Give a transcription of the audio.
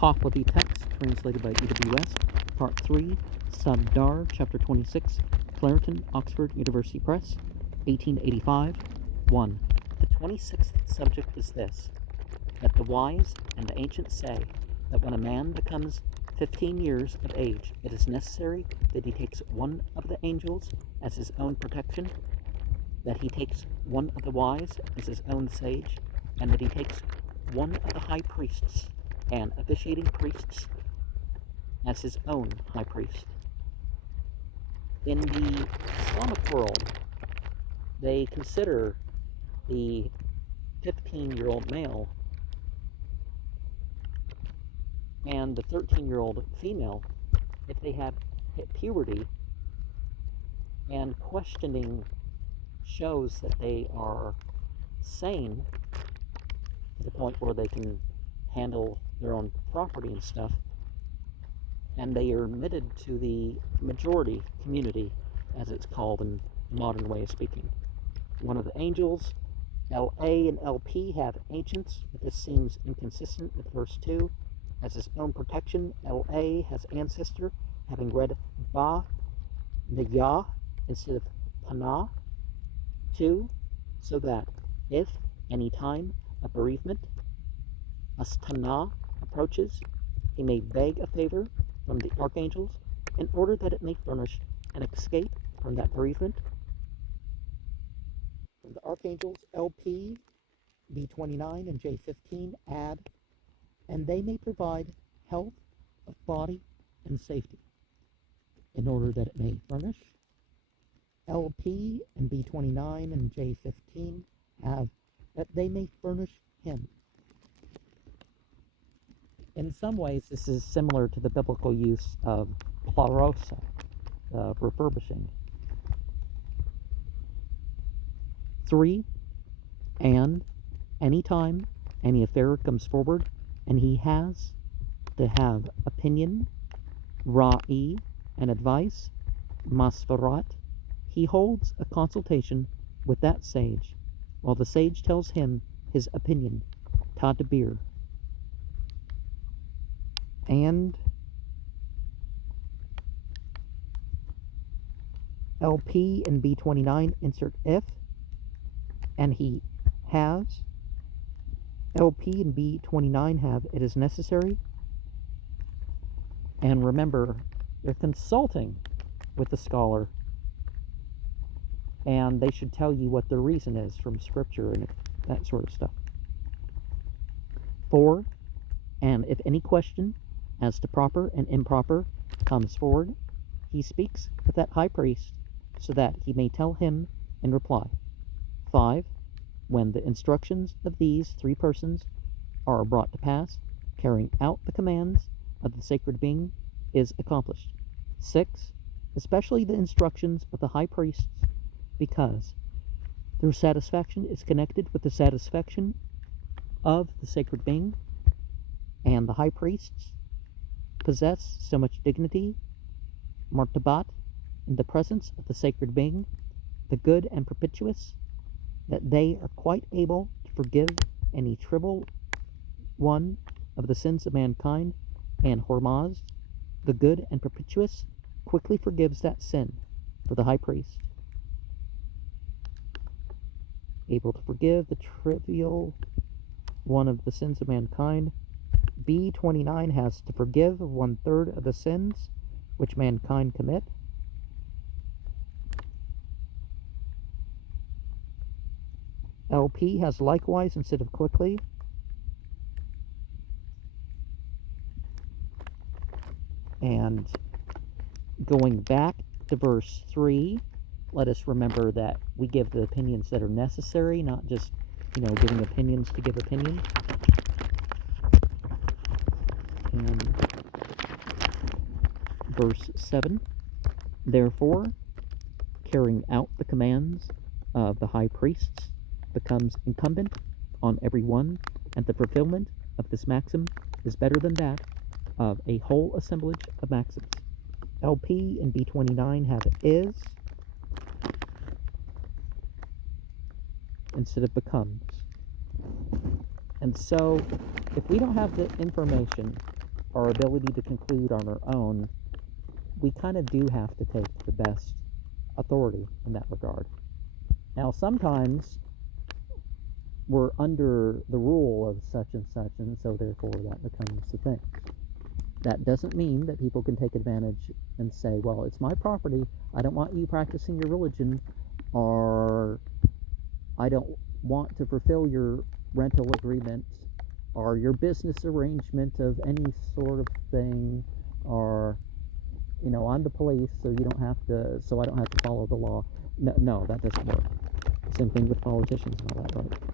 Pahlavi text, translated by E.W. West, Part 3, Sabdar, Chapter 26, Clareton, Oxford University Press, 1885, 1. The 26th subject is this, that the wise and the ancients say that when a man becomes 15 years of age, it is necessary that he takes one of the angels as his own protection, that he takes one of the wise as his own sage, and that he takes one of the high priests and officiating priests as his own high priest. In the Islamic world, they consider the 15-year-old male and the 13-year-old female, if they have hit puberty, and questioning shows that they are sane to the point where they can handle their own property and stuff, and they are admitted to the majority community, as it's called in the modern way of speaking. One of the angels, LA and LP, have ancients, but this seems inconsistent with verse 2. As his own protection, LA has ancestor, having read Ba, Niyah, instead of Panah. 2. So that if any time of bereavement, Astana, approaches, he may beg a favor from the archangels in order that it may furnish an escape from that bereavement. From the archangels, LP, B29, and J15 add, and they may provide health of body and safety in order that it may furnish. LP and B29 and J15 have that they may furnish him. In some ways, this is similar to the biblical use of plarosa, refurbishing. 3. And anytime any affair comes forward and he has to have opinion, ra'i, and advice, masfarat, he holds a consultation with that sage, while the sage tells him his opinion, tadbir. And LP and B29 insert if, and he has. LP and B29 have it is necessary. And remember, they're consulting with the scholar, and they should tell you what the reason is from scripture and that sort of stuff. 4. And if any question as to proper and improper comes forward, he speaks with that high priest so that he may tell him in reply. 5. When the instructions of these 3 persons are brought to pass, carrying out the commands of the sacred being is accomplished. 6. Especially the instructions of the high priests, because their satisfaction is connected with the satisfaction of the sacred being, and the high priests possess so much dignity, martabat, in the presence of the sacred being, the good and perpetuous, that they are quite able to forgive any trivial one of the sins of mankind, and Hormaz, the good and perpetuous, quickly forgives that sin for the high priest. Able to forgive the trivial one of the sins of mankind. B29 has to forgive 1/3 of the sins which mankind commit. LP has likewise instead of quickly. And going back to verse 3, let us remember that we give the opinions that are necessary, not just, giving opinions to give opinions. And verse 7, therefore, carrying out the commands of the high priests becomes incumbent on every one, and the fulfillment of this maxim is better than that of a whole assemblage of maxims. LP and B29 have is instead of becomes. And so, if we don't have the information our ability to conclude on our own, we kind of do have to take the best authority in that regard. Now, sometimes we're under the rule of such, and so therefore that becomes the thing. That doesn't mean that people can take advantage and say, well, it's my property, I don't want you practicing your religion, or I don't want to fulfill your rental agreement, or your business arrangement of any sort of thing, or, I'm the police, so I don't have to follow the law. No, that doesn't work. Same thing with politicians and all that, right?